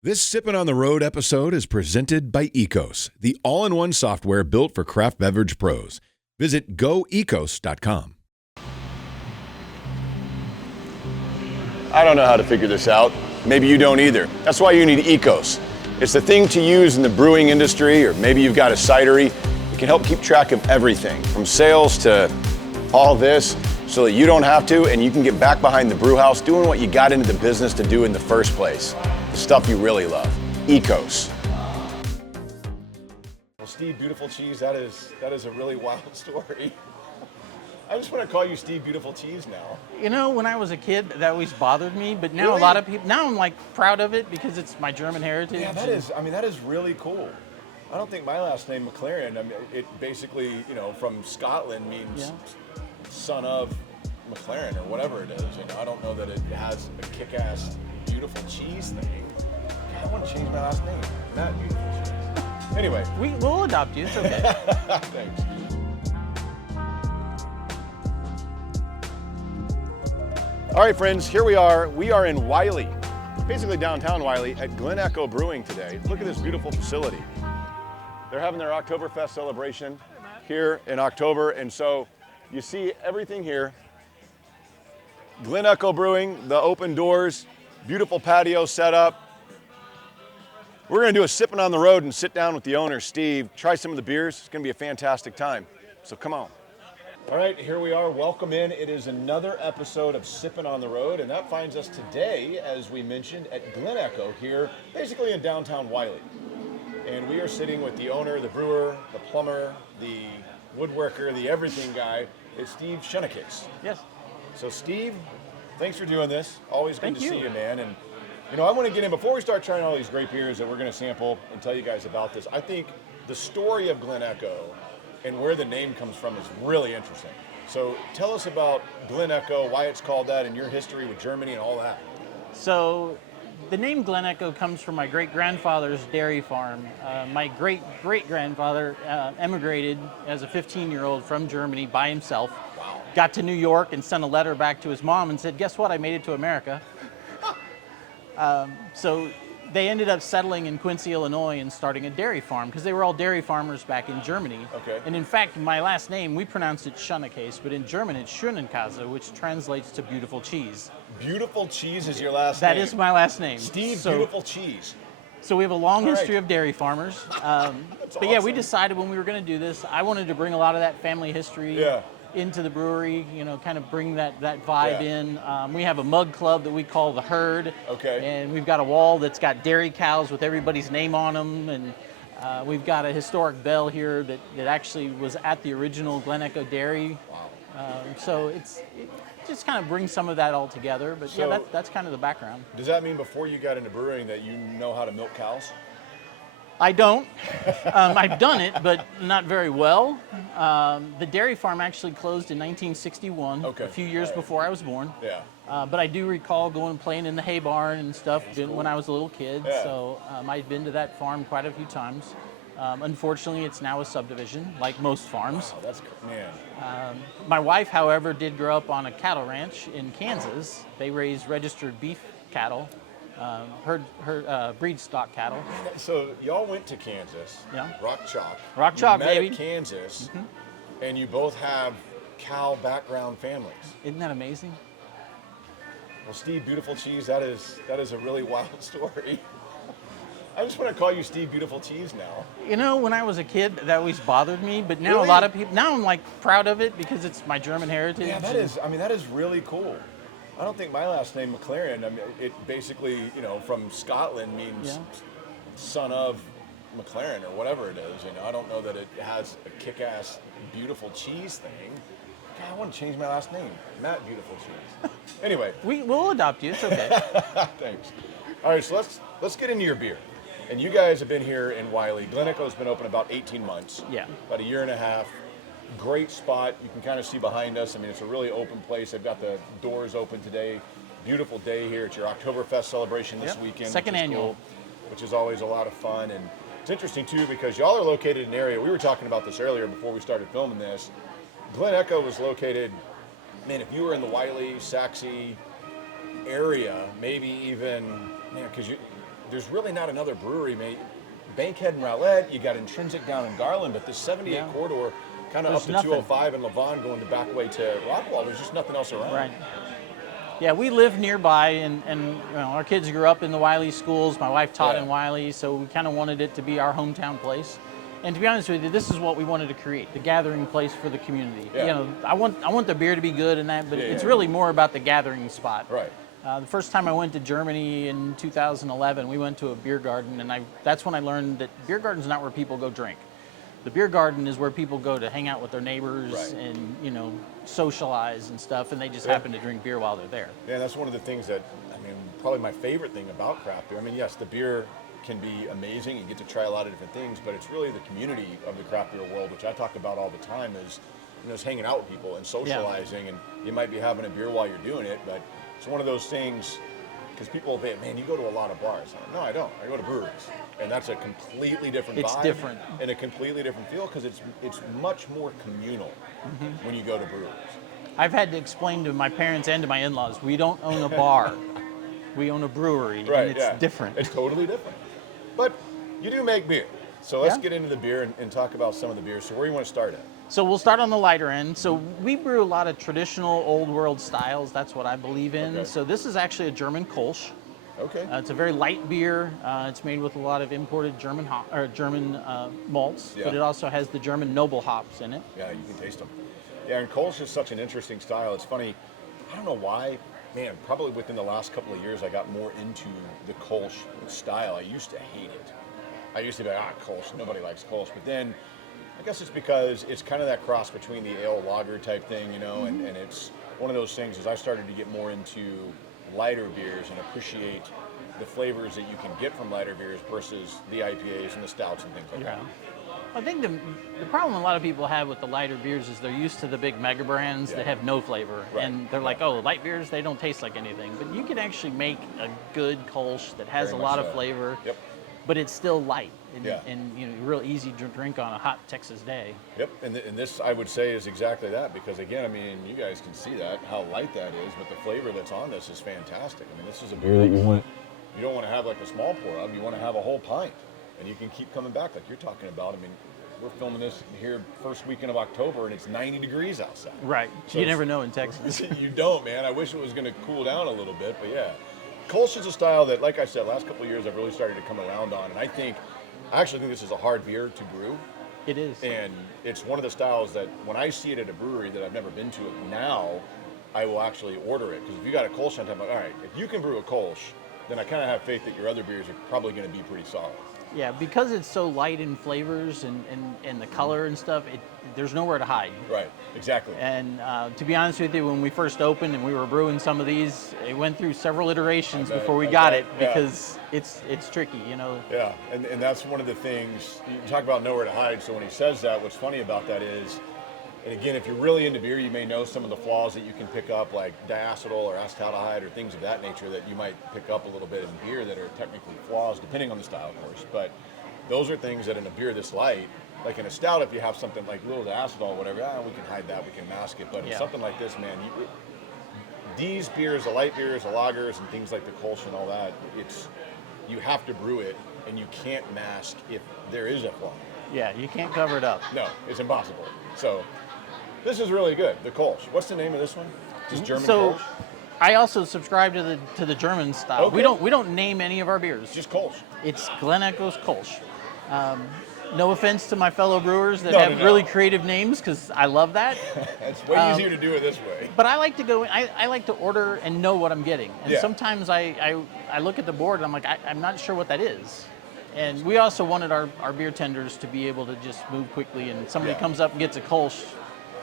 This Sippin' on the Road episode is presented by Ecos, the all-in-one software built for craft beverage pros. Visit goecos.com. I don't know how to figure this out. Maybe you don't either. That's why you need Ecos. It's the thing to use in the brewing industry, or maybe you've got a cidery. It can help keep track of everything, from sales to all this, so that you don't have to, and you can get back behind the brew house doing what you got into the business to do in the first place. The stuff you really love. Ecos. Well, Steve, Beautiful Cheese, that is a really wild story. I just want to call you Steve Beautiful Cheese now. You know, when I was a kid, that always bothered me, but now Really? a lot of people, now I'm like proud of it because it's my German heritage. Yeah, that is really cool. I don't think my last name, McClearin, it basically, from Scotland means son of McClearin or whatever it is. I don't know that it has a kick-ass beautiful cheese thing. I want to change my last name. Not Beautiful Cheese. Anyway. We'll adopt you, it's okay. Thanks. All right, friends, here we are. We are in Wylie, basically downtown Wylie at Glen Echo Brewing today. Look at this beautiful facility. They're having their Oktoberfest celebration here in October, and so you see everything here. Glen Echo Brewing, the open doors, beautiful patio set up. We're gonna do a sipping on the road and sit down with the owner, Steve, try some of the beers. It's gonna be a fantastic time, so come on. All right, here we are, welcome in. It is another episode of Sippin' on the Road, and that finds us today, as we mentioned, at Glen Echo here, basically in downtown Wylie. And we are sitting with the owner, the brewer, the plumber, the woodworker, the everything guy. It's Steve Schoenekes. Yes. So Steve, thanks for doing this. Always good Thank to see you. you, man. And I want to get in, before we start trying all these great beers that we're going to sample and tell you guys about this, I think the story of Glen Echo and where the name comes from is really interesting. So tell us about Glen Echo, why it's called that, and your history with Germany and all that. So the name Glen Echo comes from my great-grandfather's dairy farm. My great-great-grandfather emigrated as a 15-year-old from Germany by himself. Wow. Got to New York and sent a letter back to his mom and said, guess what, I made it to America. So they ended up settling in Quincy, Illinois and starting a dairy farm because they were all dairy farmers back in Germany. Okay. And in fact, my last name, we pronounced it Schoenekes, but in German it's Schönenkäse, which translates to beautiful cheese. Beautiful Cheese is your last name? That is my last name. Steve Beautiful Cheese. So we have a long All history right. of dairy farmers. But yeah, awesome. we decided when we were going to do this, I wanted to bring a lot of that family history into the brewery, kind of bring that vibe in. We have a mug club that we call the Herd. Okay. And we've got a wall that's got dairy cows with everybody's name on them. And we've got a historic bell here that actually was at the original Glen Echo Dairy. Wow. So it just kind of brings some of that all together. But So- yeah, that's kind of the background. Does that mean before you got into brewing that you know how to milk cows? I don't. I've done it, but not very well. The dairy farm actually closed in 1961, Okay. a few years before I was born. Yeah. But I do recall going and playing in the hay barn and stuff cool. when I was a little kid. Yeah. So I'd been to that farm quite a few times. Unfortunately, it's now a subdivision, like most farms. Oh, that's good. Man. My wife, however, did grow up on a cattle ranch in Kansas. They raised registered beef cattle. Her breed stock cattle. So y'all went to Kansas, Yeah. Rock Chalk. Rock You Chalk, met baby. at Kansas, and you both have cow background families. Isn't that amazing? Well, Steve Beautiful Cheese, that is a really wild story. I just want to call you Steve Beautiful Cheese now. You know, when I was a kid, that always bothered me, but now Really? a lot of people, now I'm like proud of it because it's my German heritage. Yeah, that is really cool. I don't think my last name, McClearin, it basically, from Scotland means son of McClearin or whatever it is. I don't know that it has a kick-ass beautiful cheese thing. God, I want to change my last name. Not Beautiful Cheese. Anyway. We'll adopt you, it's okay. Thanks. All right, so let's get into your beer. And you guys have been here in Wylie. Glen Echo's been open about 18 months. Yeah. About a year and a half. Great spot. You can kind of see behind us. It's a really open place. They've got the doors open today. Beautiful day here. It's your Oktoberfest celebration this weekend. Second which is annual. cool, which is always a lot of fun. And it's interesting, too, because y'all are located in an area. We were talking about this earlier before we started filming this. Glen Echo was located, if you were in the Wylie, Saxe area, maybe even, because there's really not another brewery, mate. Bankhead and Rowlett, you got Intrinsic down in Garland, but this 78 corridor, kind of up to nothing. 205 and Levon going the back way to Rockwall, there's just nothing else around. Right. Yeah, we live nearby, and our kids grew up in the Wylie schools. My wife taught in Wylie, so we kind of wanted it to be our hometown place. And to be honest with you, this is what we wanted to create, the gathering place for the community. Yeah. I want the beer to be good and that, but it's really more about the gathering spot. Right. The first time I went to Germany in 2011, we went to a beer garden, and that's when I learned that beer garden's not where people go drink. The beer garden is where people go to hang out with their neighbors and, socialize and stuff, and they just happen to drink beer while they're there. Yeah, that's one of the things that, probably my favorite thing about craft beer. Yes, the beer can be amazing. You get to try a lot of different things, but it's really the community of the craft beer world, which I talk about all the time, is hanging out with people and socializing, and you might be having a beer while you're doing it, but it's one of those things, because people will say, man, you go to a lot of bars. No, I don't. I go to breweries. And that's a completely different vibe. It's different. And a completely different feel, because it's much more communal when you go to breweries. I've had to explain to my parents and to my in-laws, we don't own a bar. We own a brewery, and it's different. It's totally different. But you do make beer. So let's get into the beer and talk about some of the beers. So where do you want to start at? So we'll start on the lighter end. So we brew a lot of traditional old world styles. That's what I believe in. Okay. So this is actually a German Kolsch. Okay. It's a very light beer. It's made with a lot of imported German malts, but it also has the German noble hops in it. Yeah, you can taste them. Yeah, and Kolsch is such an interesting style. It's funny, I don't know why, man, probably within the last couple of years I got more into the Kolsch style. I used to hate it. I used to be like, Kolsch, nobody likes Kolsch. But then, I guess it's because it's kind of that cross between the ale lager type thing, and it's one of those things as I started to get more into lighter beers and appreciate the flavors that you can get from lighter beers versus the IPAs and the stouts and things like that. I think the problem a lot of people have with the lighter beers is they're used to the big mega brands that have no flavor. Right. And they're like, oh, light beers, they don't taste like anything. But you can actually make a good Kolsch that has Very a lot much of so. flavor, Yep. but it's still light and, Yeah. and real easy to drink on a hot Texas day. Yep, and this I would say is exactly that, because again, you guys can see that, how light that is, but the flavor that's on this is fantastic. This is a beer that you don't want to have like a small pour of, you want to have a whole pint, and you can keep coming back like you're talking about. We're filming this here first weekend of October, and it's 90 degrees outside. Right, so you never know in Texas. You don't, man. I wish it was going to cool down a little bit, but yeah. Kolsch is a style that, like I said, last couple of years I've really started to come around on, and I actually think this is a hard beer to brew. It is. And it's one of the styles that when I see it at a brewery that I've never been to now, I will actually order it. Because if you got a Kolsch, I'm like, all right, if you can brew a Kolsch, then I kind of have faith that your other beers are probably going to be pretty solid. Yeah, because it's so light in flavors and the color and stuff, there's nowhere to hide. Right, exactly. And to be honest with you, when we first opened and we were brewing some of these, it went through several iterations before we got it, because it's tricky, Yeah, and that's one of the things, you talk about nowhere to hide, so when he says that, what's funny about that is, and again, if you're really into beer, you may know some of the flaws that you can pick up, like diacetyl or acetaldehyde or things of that nature that you might pick up a little bit in beer that are technically flaws, depending on the style, of course. But those are things that in a beer this light, like in a stout, if you have something like little diacetyl or whatever, we can hide that, we can mask it. But in something like this, man, these beers, the light beers, the lagers, and things like the Kolsch and all that, you have to brew it, and you can't mask if there is a flaw. Yeah, you can't cover it up. No, it's impossible. So this is really good, the Kolsch. What's the name of this one? Just German Kolsch? I also subscribe to the German style. Okay. We don't name any of our beers. Just Kolsch. It's Glen Echo's Kolsch. No offense to my fellow brewers that have really creative names, because I love that. It's way easier to do it this way. But I like to go. I like to order and know what I'm getting. And sometimes I look at the board and I'm like, I'm not sure what that is. And we also wanted our beer tenders to be able to just move quickly. And somebody comes up and gets a Kolsch,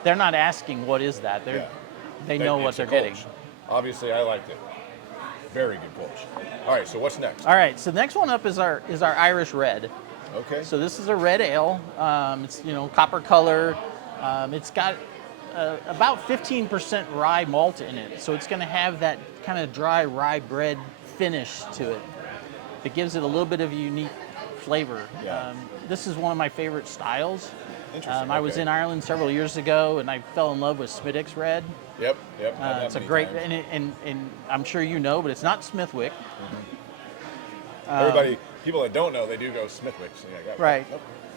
they're not asking what is that. They know what they're getting. Obviously, I liked it. Very good Kolsch. All right, so what's next? All right, so the next one up is our Irish Red. Okay. So this is a red ale. It's copper color. It's got about 15% rye malt in it, so it's going to have that kind of dry rye bread finish to it. That gives it a little bit of a unique flavor. Yeah. This is one of my favorite styles. Interesting. I was in Ireland several years ago, and I fell in love with Smithwick's Red. Yep. It's a great, and I'm sure you know, but it's not Smithwick. Everybody, people that don't know, they do go Smithwick's. Right.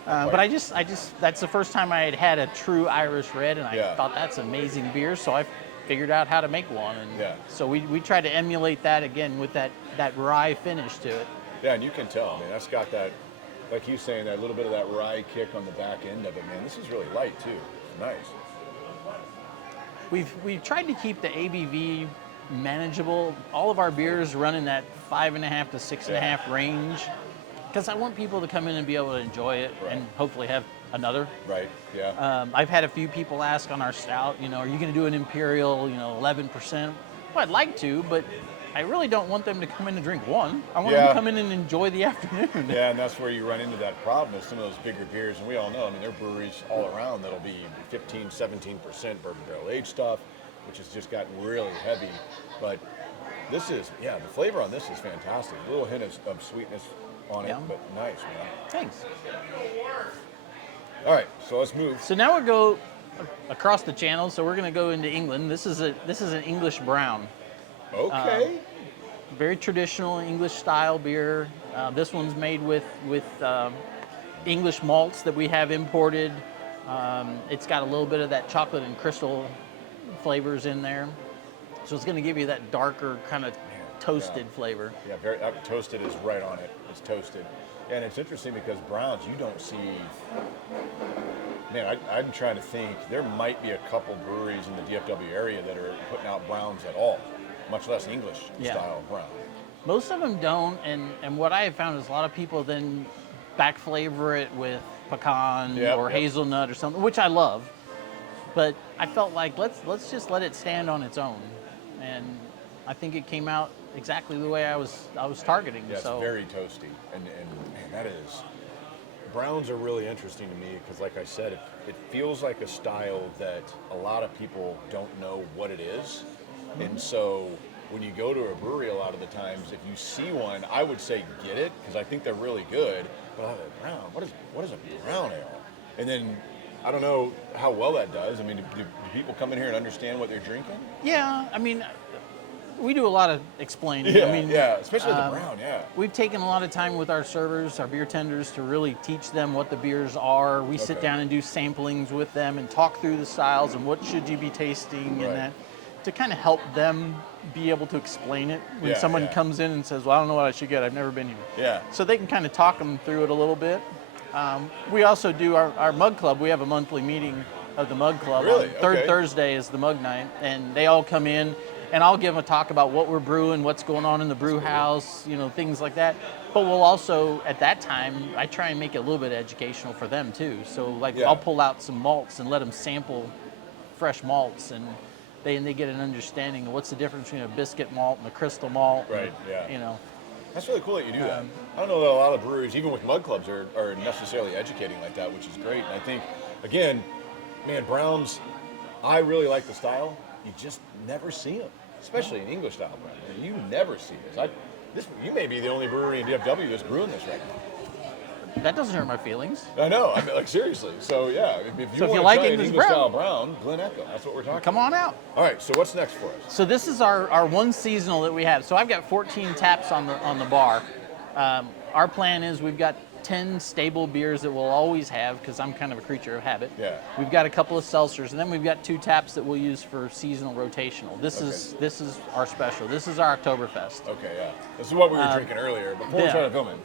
But I just, that's the first time I had a true Irish red, and I thought that's amazing beer. So I figured out how to make one, and so we try to emulate that again with that rye finish to it. Yeah, and you can tell. I mean, that's got that, like you saying, that little bit of that rye kick on the back end of it. Man, this is really light too. Nice. We've tried to keep the ABV manageable. All of our beers run in that 5.5 to 6.5 range, because I want people to come in and be able to enjoy it and hopefully have another. Right. Yeah. I've had a few people ask on our stout, are you going to do an imperial, 11%? Well, I'd like to, but I really don't want them to come in and drink one. I want them to come in and enjoy the afternoon. Yeah, and that's where you run into that problem with some of those bigger beers. And we all know, I mean, there are breweries all around that'll be 15, 17% bourbon barrel aged stuff, which has just gotten really heavy. But this is, the flavor on this is fantastic. A little hint of sweetness on it, but nice, man. Thanks. All right, so let's move. So now we'll go across the channel. So we're going to go into England. This is an English brown. Okay. Very traditional English style beer. This one's made with English malts that we have imported. It's got a little bit of that chocolate and crystal flavors in there. So it's going to give you that darker kind of toasted flavor. Yeah, very toasted is right on it. It's toasted. And it's interesting because browns, you don't see, man, I'm trying to think, there might be a couple breweries in the DFW area that are putting out browns at all, much less English style brown. Most of them don't, and what I have found is a lot of people then back flavor it with pecan or hazelnut or something, which I love. But I felt like let's just let it stand on its own, and I think it came out exactly the way I was targeting. Yeah, it's very toasty, and man, that is. Browns are really interesting to me because, like I said, it feels like a style that a lot of people don't know what it is, and so when you go to a brewery, a lot of the times, if you see one, I would say get it because I think they're really good. But I'm like, brown, what is a brown ale? And then I don't know how well that does. I mean, do people come in here and understand what they're drinking? Yeah, I mean, we do a lot of explaining. Yeah, I mean, especially the brown, We've taken a lot of time with our servers, our beer tenders, to really teach them what the beers are. We sit down and do samplings with them and talk through the styles and what should you be tasting and that, to kind of help them be able to explain it when someone comes in and says, well, I don't know what I should get. I've never been here. Yeah. So they can kind of talk them through it a little bit. We also do our mug club. We have a monthly meeting of the mug club. Really? Third Thursday is the mug night, and they all come in, and I'll give them a talk about what we're brewing, what's going on in the brew house, things like that. But we'll also, at that time, I try and make it a little bit educational for them too. So I'll pull out some malts and let them sample fresh malts, and they get an understanding of what's the difference between a biscuit malt and a crystal malt. Right, and, That's really cool that you do that. I don't know that a lot of breweries, even with mug clubs, are necessarily educating like that, which is great. And I think, again, man, browns, I really like the style. You just never see them, especially in English style brown. You never see this. You may be the only brewery in DFW that's brewing this right now. That doesn't hurt my feelings. I know. I mean, seriously. So if you want to like try an English style brown, Glen Echo. That's what we're talking. Come on out. All right. So what's next for us? So this is our one seasonal that we have. So I've got 14 taps on the bar. Our plan is we've got 10 stable beers that we'll always have because I'm kind of a creature of habit. Yeah. We've got a couple of seltzers, and then we've got 2 taps that we'll use for seasonal rotational. This is our special. This is our Oktoberfest. Okay. Yeah. This is what we were drinking earlier before we started filming.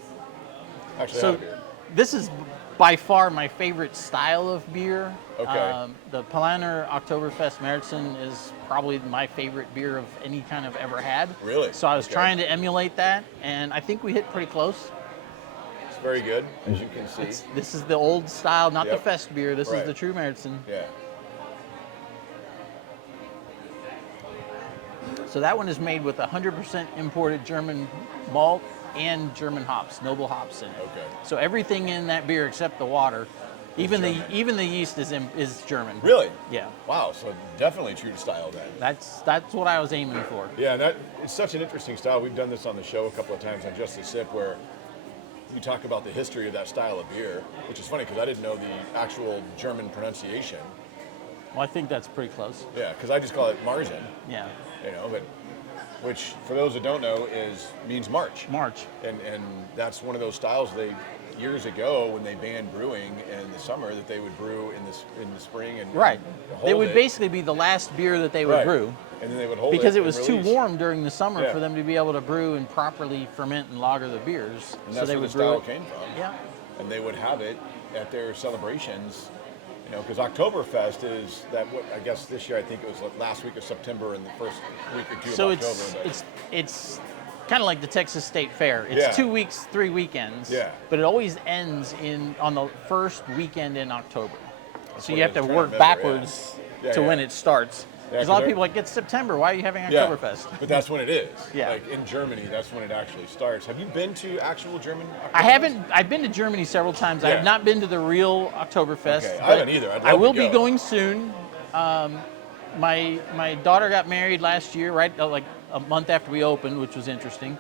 Actually, I had a beer. This is by far my favorite style of beer. Okay. The Paulaner Oktoberfest Märzen is probably my favorite beer of any kind I've ever had. Really? So I was trying to emulate that, and I think we hit pretty close. It's very good, as you can see. This is the old style, not the fest beer. This is the true Märzen. Yeah. So that one is made with 100% imported German malt and German hops, noble hops in it. Okay. So everything in that beer except the water, even the yeast is German. Really? Yeah. Wow. So definitely true to style then. That's what I was aiming for. Yeah, and it's such an interesting style. We've done this on the show a couple of times on Just a Sip, where you talk about the history of that style of beer, which is funny because I didn't know the actual German pronunciation. Well, I think that's pretty close. Yeah, because I just call it Marzen. Yeah. But which for those that don't know means March. March. And that's one of those styles years ago when they banned brewing in the summer that they would brew in the spring and right. hold They would it. basically be the last beer that they would Right. brew. And then they would hold because it and was too release. warm during the summer Yeah. for them to be able to brew and properly ferment and lager the beers. And so that's they where would the brew style it. came from. Yeah. And they would have it at their celebrations, because Oktoberfest is I guess this year I think it was last week of September and the first week or two So of October. it's kind of like the Texas State Fair. It's Yeah. 2 weeks, 3 weekends. Yeah. But it always ends on the first weekend in October. That's So what you I have to was trying to work remember, backwards yeah. to Yeah, when yeah. it starts. Yeah, Because a lot of 'cause people are like, it's September. Why are you having Yeah, Oktoberfest? but that's when it is. Yeah. Like in Germany, that's when it actually starts. Have you been to actual German Oktoberfest? I haven't. I've been to Germany several times. I Yeah. have not been to the real Oktoberfest. Okay, I but haven't either. I'd love I will to be go. going soon. My daughter got married last year, right? Like a month after we opened, which was interesting.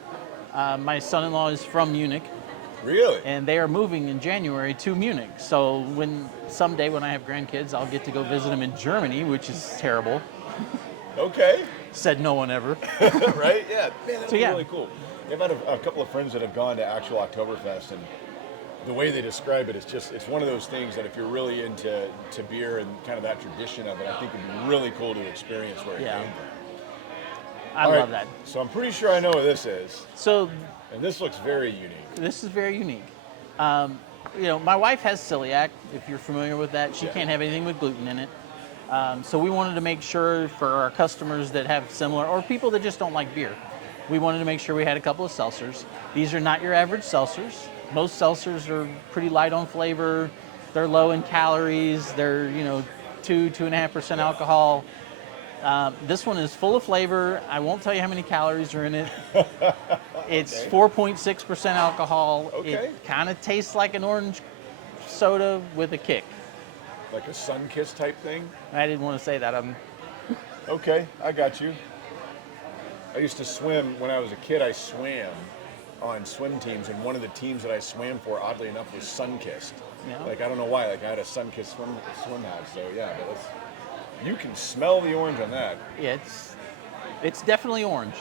My son-in-law is from Munich, Really? and they are moving in January to Munich. So someday when I have grandkids, I'll get to go visit them in Germany, which is terrible. Okay. Said no one ever. Right? Yeah. Man, that's So, yeah. really cool. I've had a couple of friends that have gone to actual Oktoberfest, and the way they describe it is it's one of those things that if you're really into beer and kind of that tradition of it, I think it'd be really cool to experience where it Yeah. came from. I All love right, that. So I'm pretty sure I know what this is, So and this looks very unique. this is very unique. My wife has celiac, if you're familiar with that. She Yeah. can't have anything with gluten in it. So we wanted to make sure for our customers that have similar, or people that just don't like beer, we wanted to make sure we had a couple of seltzers. These are not your average seltzers. Most seltzers are pretty light on flavor. They're low in calories. They're, 2.5% alcohol. This one is full of flavor. I won't tell you how many calories are in it. It's Okay. 4.6% alcohol. Okay. It kind of tastes like an orange soda with a kick. Like a sun-kissed type thing? I didn't want to say that. Okay, I got you. I used to swim when I was a kid. I swam on swim teams, and one of the teams that I swam for, oddly enough, was sun-kissed. Yeah. Like I don't know why. Like I had a sun-kissed swim hat. So yeah, you can smell the orange on that. Yeah, it's definitely orange.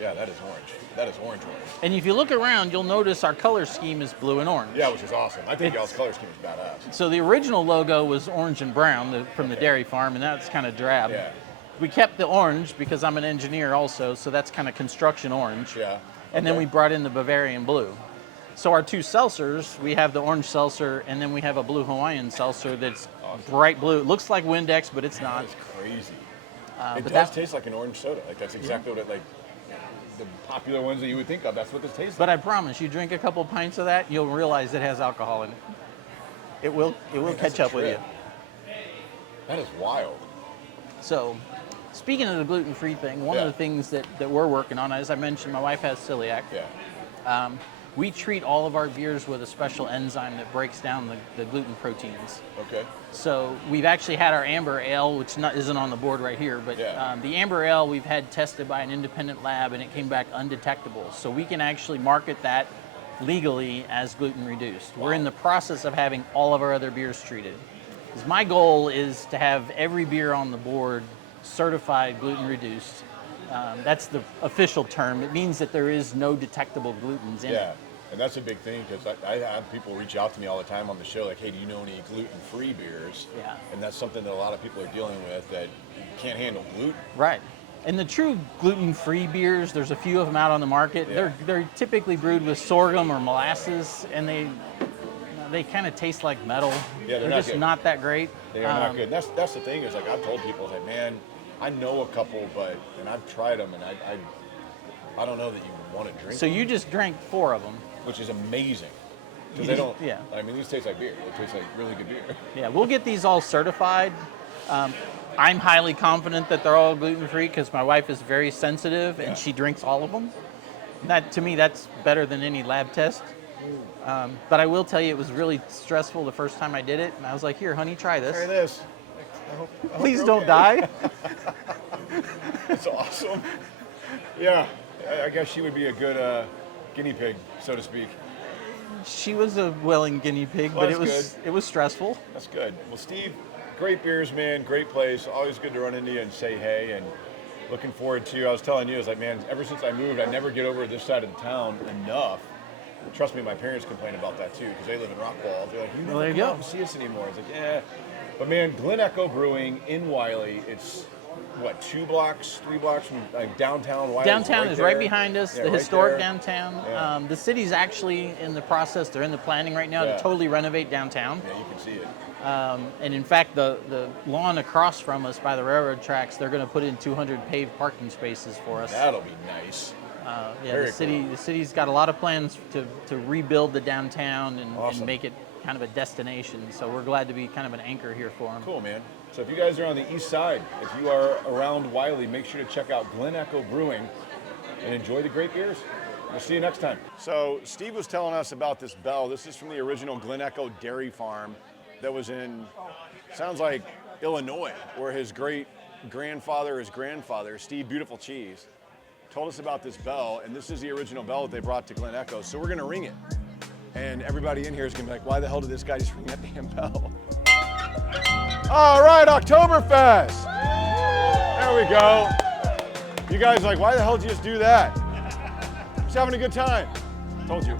Yeah, that is orange. That is orange. And if you look around, you'll notice our color scheme is blue and orange. Yeah, which is awesome. I think It's- y'all's color scheme is badass. So the original logo was orange and brown from the dairy farm, and that's kind of drab. Yeah. We kept the orange because I'm an engineer also, so that's kind of construction orange. Yeah. And then Okay. we brought in the Bavarian blue. So our two seltzers, we have the orange seltzer, and then we have a blue Hawaiian seltzer that's bright blue. It looks like Windex, but it's not. That's crazy. It but does that- taste like an orange soda. Like that's exactly what it like. The popular ones that you would think of. That's what this tastes But like. I promise, you drink a couple pints of that, you'll realize it has alcohol in it. It will That's catch a up with you. trip. That is wild. So, speaking of the gluten-free thing, one Yeah. of the things that we're working on, as I mentioned, my wife has celiac. Yeah. We treat all of our beers with a special enzyme that breaks down the gluten proteins. Okay. So we've actually had our amber ale, which isn't on the board right here, but Yeah. the amber ale we've had tested by an independent lab, and it came back undetectable. So we can actually market that legally as gluten reduced. We're in the process of having all of our other beers treated. 'Cause my goal is to have every beer on the board certified gluten reduced. That's the official term. It means that there is no detectable glutens in Yeah. it. And that's a big thing because I have people reach out to me all the time on the show like, hey, do you know any gluten-free beers? Yeah. And that's something that a lot of people are dealing with that can't handle gluten. Right. And the true gluten-free beers, there's a few of them out on the market. Yeah. They're typically brewed with sorghum or molasses, and they kind of taste like metal. Yeah, they're not just good. not that great. They are not good. And that's the thing is like I've told people like, man, I know a couple, and I've tried them, and I don't know that you want to drink So them, you just drank 4 of them. which is amazing. Because You they just- don't. yeah. I mean, these taste like beer. They taste like really good beer. Yeah, we'll get these all certified. I'm highly confident that they're all gluten-free because my wife is very sensitive Yeah. and she drinks all of them. That to me, that's better than any lab test. But I will tell you, it was really stressful the first time I did it, and I was like, "Here, honey, try this. Try this. I hope Please you're don't okay." die." That's awesome. Yeah, I guess she would be a good guinea pig, so to speak. She was a willing guinea pig, Well, but that's it was stressful. That's good. Well, Steve, great beers, man. Great place. Always good to run into you and say hey. And Looking forward to, I was telling you, I was like, man, ever since I moved, I never get over this side of the town enough. Trust me, my parents complain about that too, because they live in Rockwall. They're like, you never come out and see us anymore. It's like, yeah. But man, Glen Echo Brewing in Wylie, it's what, 2 blocks, 3 blocks from like downtown Wylie? Downtown is right behind us, Yeah, the right historic there. downtown. Yeah. The city's actually in the process, they're in the planning right now Yeah. to totally renovate downtown. Yeah, you can see it. And in fact, the lawn across from us by the railroad tracks, they're going to put in 200 paved parking spaces for us. That'll be nice. Yeah, the city's got a lot of plans to rebuild the downtown and Awesome. make it kind of a destination. So we're glad to be kind of an anchor here for them. Cool, man. So if you guys are on the east side, if you are around Wylie, make sure to check out Glen Echo Brewing and enjoy the great beers. We'll see you next time. So Steve was telling us about this bell. This is from the original Glen Echo Dairy Farm that was in, sounds like Illinois, where his grandfather, Steve Beautiful Cheese, told us about this bell, and this is the original bell that they brought to Glen Echo. So we're gonna ring it. And everybody in here is gonna be like, why the hell did this guy just ring that damn bell? All right, Oktoberfest. There we go. You guys are like, why the hell did you just do that? Just having a good time. Told you.